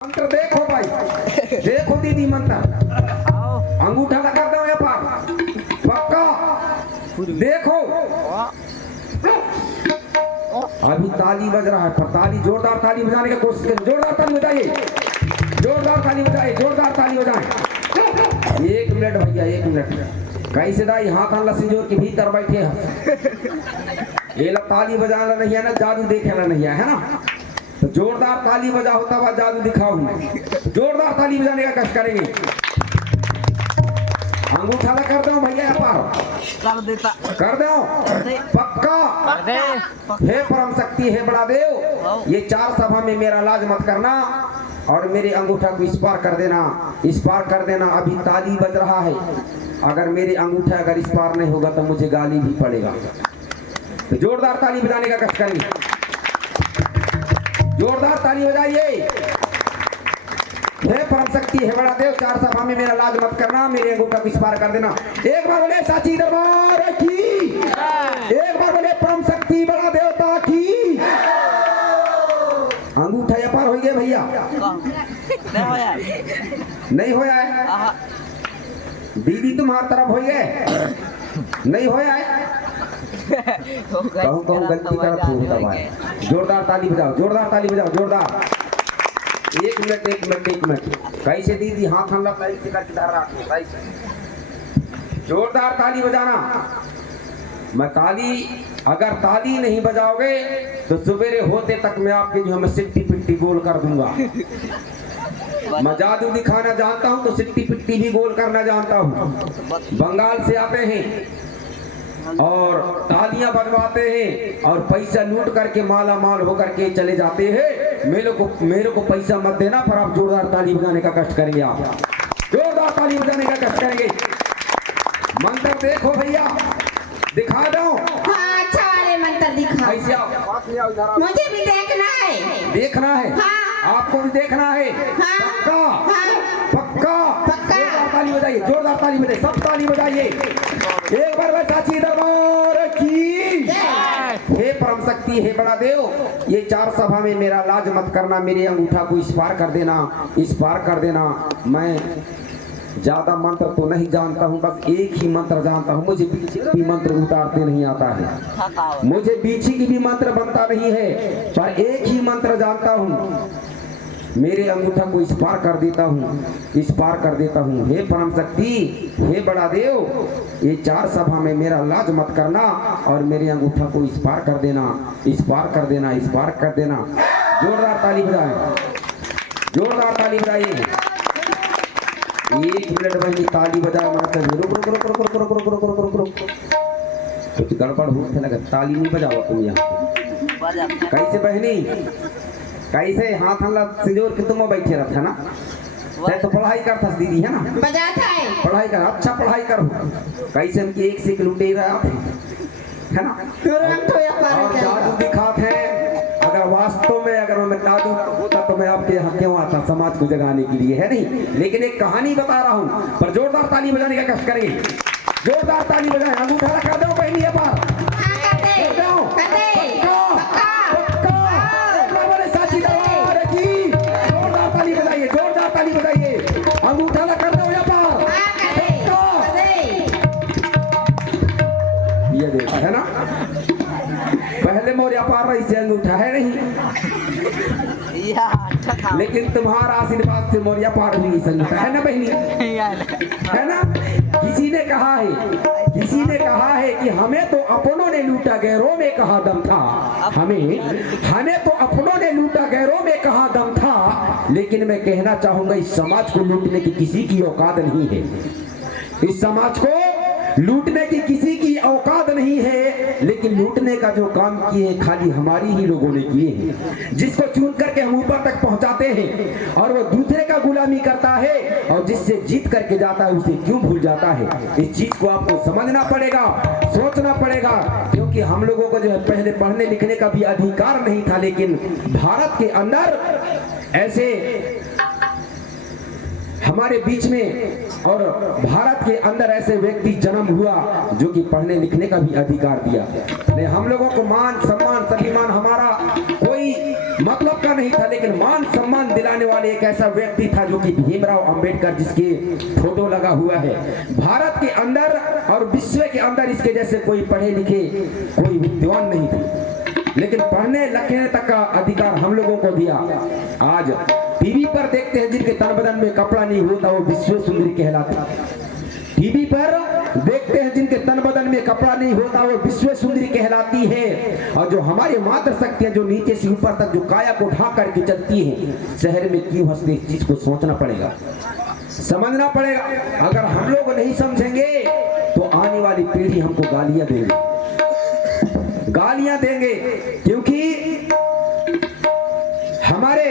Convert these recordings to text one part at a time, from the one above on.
मंत्र देखो भाई, देखो दीदी मंत्र। अंगूठा लगा दो यहाँ पर, पक्का देखो। अभी ताली बज रहा है, पर ताली जोरदार ताली बजाने की कोशिश करें। जोरदार ताली बजाइए, जोरदार ताली बजाइए, जोरदार ताली बजाएं। 1 मिनट भैया, 1 मिनट। कैसे दाई हाथ आला सिंजोर के भीतर बैठे हैं, ये ताली बजाना नहीं है ना, जादू देखेना नहीं है ना। तो जोरदार ताली बजा होता हुआ जादू दिखाओ मैं। जोरदार ताली बजाने का कष्ट करेंगे। अंगूठा ला कर दो भैया, कर देता, कर दो पक्का। हे परम शक्ति, हे बड़ा देव, ये 4 सभा में मेरा लाज मत करना और मेरे अंगूठा को इस पार कर देना, इस पार कर देना। अभी ताली बज रहा है, अगर मेरे अंगूठा अगर इस पार नहीं होगा तो मुझे गाली भी पड़ेगा। तो जोरदार ताली बजाने का कष्ट करेंगे, जोरदार ताली बजाइए। हे परम शक्ति, हे बड़ा देव, 4 सभा में मेरा लाज मत करना, मेरे अंगूठा को इस पार कर देना। एक बार बोले साची दरबार की, एक बार बोले परम शक्ति बड़ा देवता की। अंगूठा ये पार हो गया भैया, नहीं होया है दीदी, तुम्हारी तरफ हो गए नहीं होया है। कहूँ गलती कर भाई। जोरदार ताली बजाओ, जोरदार ताली बजाओ, जोरदार। 1 मिनट, 1 मिनट, 1 मिनट। कैसे दीदी हाथ हम लोग जोरदार ताली बजाना। मैं ताली, अगर ताली नहीं बजाओगे तो सवेरे होते तक मैं आपके जो है सिट्टी पिट्टी गोल कर दूंगा। मैं जादू दिखाना जानता हूँ तो सिट्टी पिट्टी भी गोल करना जानता हूँ। बंगाल से आते हैं और तालियां बजवाते हैं और पैसा लूट करके माला माल होकर के चले जाते हैं। मेरे को पैसा मत देना, पर आप जोरदार ताली बजाने का कष्ट करेंगे, आप जोरदार ताली बजाने का कष्ट करेंगे। मंत्र देखो भैया, दिखा दो। हाँ, अच्छा वाले मंत्र दिखा। ऐसे आओ, मुझे भी देखना है, देखना है। हाँ। आपको भी देखना है। हाँ। पक्का, हाँ। पक्का, पक्का। जोरदार ताली बजाइए, जोरदार ताली बजाइए, सब ताली बजाइए। एक बार साची दरबार की। हे परम शक्ति, हे बड़ा देव, ये 4 सभा में मेरा लाज मत करना, मेरे अंगूठा को इस पार कर देना, इस पार कर देना। मैं ज्यादा मंत्र तो नहीं जानता हूँ, बस एक ही मंत्र जानता हूँ। मुझे बीची की भी मंत्र उतारते नहीं आता है, मुझे बीची की भी मंत्र बनता नहीं है, पर एक ही मंत्र जानता हूँ। मेरे अंगूठा को इस पार कर देता हूँ, इस पार कर देता हूँ। हे परम शक्ति, हे बड़ा देव, ये 4 सभा में मेरा लाज मत करना और मेरे अंगूठा को इस पार कर देना, इस पार कर देना, इस पार कर देना। जोरदार ताली बजाएं, जोरदार ताली बजाइए। 1 मिनट भाई ताली बजाए मना कर। रुक रुक रुक रुक रुक रुक रुक रुक रुक रुक रुक कुछ गड़बड़ हो लगा, ताली नहीं बजाओ तुम यहाँ। कैसे बहनी, कैसे हाथ हल्ला सिंदूर के तुम बैठे रहता ना, तो पढ़ाई करता दीदी है ना, बजाता है पढ़ाई कर, अच्छा पढ़ाई करो। कैसे हम एक से लुटे रहा है ना, और जादू दिखाते हैं। अगर वास्तव में अगर मैं जादू होता तो मैं आपके यहाँ क्यों आता, समाज को जगाने के लिए, है नहीं। लेकिन एक कहानी बता रहा हूँ, पर जोरदार ताली बजाने का कष्ट करेंगे। जोरदार ताली बजाए, अंगूठा रखा दो पहली है बार। अंगूठा ला कर दो यहाँ पर, ये देखा है ना, पहले मोर व्यापार रही से अंगूठा है नहीं, लेकिन तुम्हारा आशीर्वाद से मोर व्यापार हुई संगीता है ना बहनी, है ना। किसी ने कहा है, किसी ने कहा है कि हमें तो अपनों ने लूटा गैरों में कहा दम था, हमें तो अपनों ने लूटा गैरों में कहा दम था। लेकिन मैं कहना चाहूंगा, इस समाज को लूटने की किसी की औकात नहीं है, इस समाज को लूटने की किसी की औकात नहीं है। लेकिन लूटने का जो काम किए हैं खाली हमारी ही लोगों ने किए हैं। जिसको चुन करके हम ऊपर तक पहुंचाते हैं और वो दूसरे का गुलामी करता है, और जिससे जीत करके जाता है उसे क्यों भूल जाता है। इस चीज को आपको समझना पड़ेगा, सोचना पड़ेगा, क्योंकि हम लोगों को जो है पहले पढ़ने लिखने का भी अधिकार नहीं था। लेकिन भारत के अंदर ऐसे हमारे बीच में और भारत के अंदर ऐसे व्यक्ति जन्म हुआ जो कि पढ़ने लिखने का भी अधिकार दिया। नहीं, हम लोगों को मान सम्मान स्वाभिमान हमारा कोई मतलब का नहीं था, लेकिन मान सम्मान दिलाने वाले एक ऐसा व्यक्ति था जो कि भीमराव अंबेडकर, जिसके फोटो लगा हुआ है। भारत के अंदर और विश्व के अंदर इसके जैसे कोई पढ़े लिखे कोई विद्वान नहीं थे, लेकिन पढ़ने लिखने तक का अधिकार हम लोगों को दिया। आज टीवी पर देखते हैं जिनके तन बदन में कपड़ा नहीं होता वो विश्व सुंदरी कहलाते। टीवी पर देखते हैं जिनके तन बदन में कपड़ा नहीं होता वो विश्व सुंदरी कहलाती है। और जो हमारी मातृ शक्तियां जो नीचे से ऊपर तक जो काया को ढाक करके चलती हैं, शहर में क्यों हंसते, इस चीज को सोचना पड़ेगा, समझना पड़ेगा। अगर हम लोग नहीं समझेंगे तो आने वाली पीढ़ी हमको गालियां देंगे, क्योंकि हमारे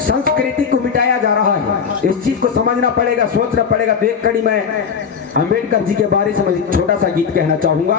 संस्कृति को मिटाया जा रहा है। इस चीज को समझना पड़ेगा, सोचना पड़ेगा। तो एक कड़ी मैं अंबेडकर जी के बारे में छोटा सा गीत कहना चाहूंगा।